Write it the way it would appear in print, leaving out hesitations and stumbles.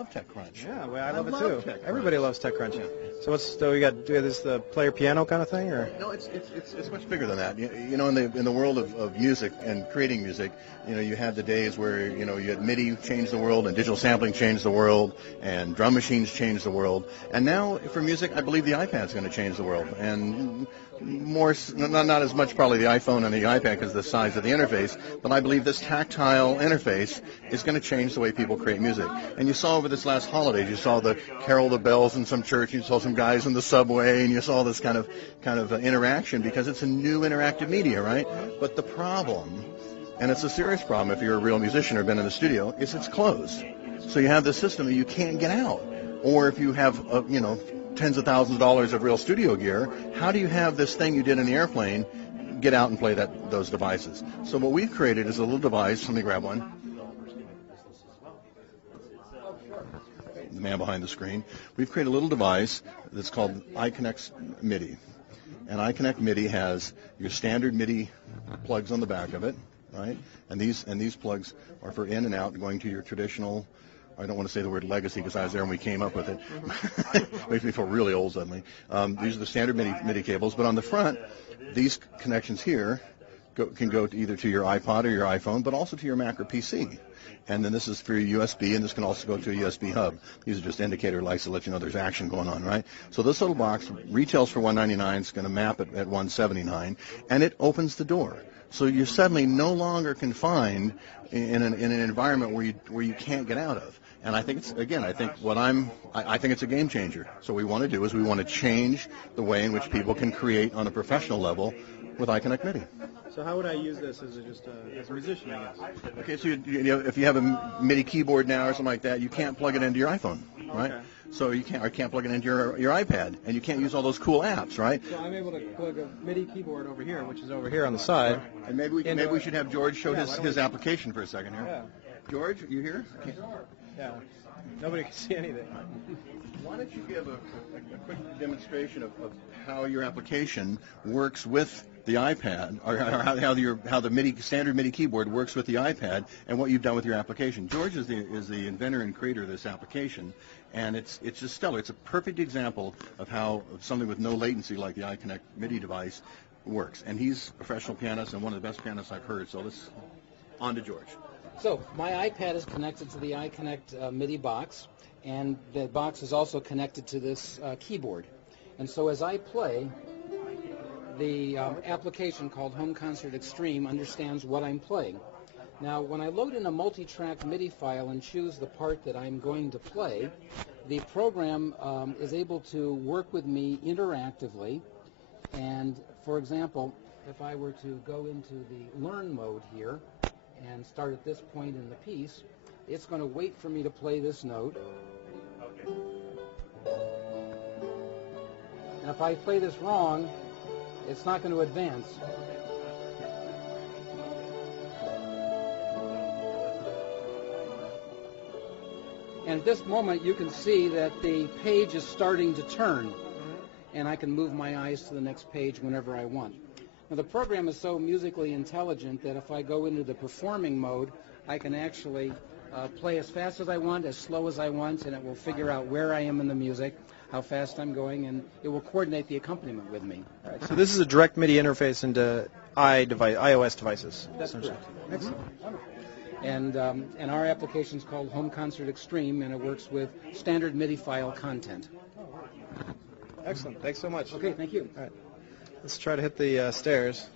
love TechCrunch. Yeah, well, I love it love too. TechCrunch. Everybody loves TechCrunch. Yeah. So we got this the player piano kind of thing, or? No, it's much bigger than that. You know, in the world of music and creating music, you know, you had the days where you had MIDI changed the world and digital sampling changed the world and drum machines changed the world. And now for music, I believe the iPad's going to change the world. And more, not as much probably the iPhone and the iPad because of the size of the interface, but I believe this tactile interface is going to change the way people create music. And you saw over this last holiday, you saw the Carol the Bells in some church, you saw some guys in the subway, and you saw this kind of interaction because it's a new interactive media, right? But the problem, and it's a serious problem if you're a real musician or been in the studio, is it's closed. So you have this system that you can't get out. Or if you have, tens of thousands of dollars of real studio gear, how do you have this thing you did in the airplane get out and play those devices? So what we've created is a little device. Let me grab one. The man behind the screen. We've created a little device that's called iConnect Midi. And iConnect Midi has your standard MIDI plugs on the back of it, right? And these plugs are for in and out going to your traditional, I don't want to say the word legacy because I was there when we came up with it. Makes me feel really old suddenly. These are the standard MIDI cables, but on the front, these connections here can go either to your iPod or your iPhone, but also to your Mac or PC. And then this is for your USB, and this can also go to a USB hub. These are just indicator lights to let you know there's action going on, right? So this little box retails for $199. It's going to map it at $179, and it opens the door. So you're suddenly no longer confined in an environment where you can't get out of. And I think it's I think it's a game changer. So what we want to do is we want to change the way in which people can create on a professional level with iConnect Midi. So how would I use this as a musician, I guess? Okay, so if you have a MIDI keyboard now or something like that, you can't plug it into your iPhone, right? Okay. So you can't plug it into your iPad, and you can't use all those cool apps, right? So I'm able to plug a MIDI keyboard over here, which is over here on the side. And maybe we should have George show his application for a second here. Yeah. George, you here? Yeah. Nobody can see anything. Why don't you give a quick demonstration of how your application works with the iPad, or how the standard MIDI keyboard works with the iPad, and what you've done with your application. George is the inventor and creator of this application, and it's just stellar. It's a perfect example of how something with no latency like the iConnect MIDI device works. And he's a professional pianist and one of the best pianists I've heard. So let's on to George. So my iPad is connected to the iConnect MIDI box, and the box is also connected to this keyboard. And so as I play, the application called Home Concert Extreme understands what I'm playing. Now, when I load in a multi-track MIDI file and choose the part that I'm going to play, the program is able to work with me interactively. And, for example, if I were to go into the Learn mode here and start at this point in the piece, it's going to wait for me to play this note. And if I play this wrong, it's not going to advance. And at this moment, you can see that the page is starting to turn, and I can move my eyes to the next page whenever I want. Now, the program is so musically intelligent that if I go into the performing mode, I can actually play as fast as I want, as slow as I want, and it will figure out where I am in the music, how fast I'm going, and it will coordinate the accompaniment with me. All right, so this is a direct MIDI interface into iOS devices. That's correct. Excellent. And our application is called Home Concert Extreme, and it works with standard MIDI file content. Excellent. Thanks so much. Okay, thank you. All right. Let's try to hit the stairs.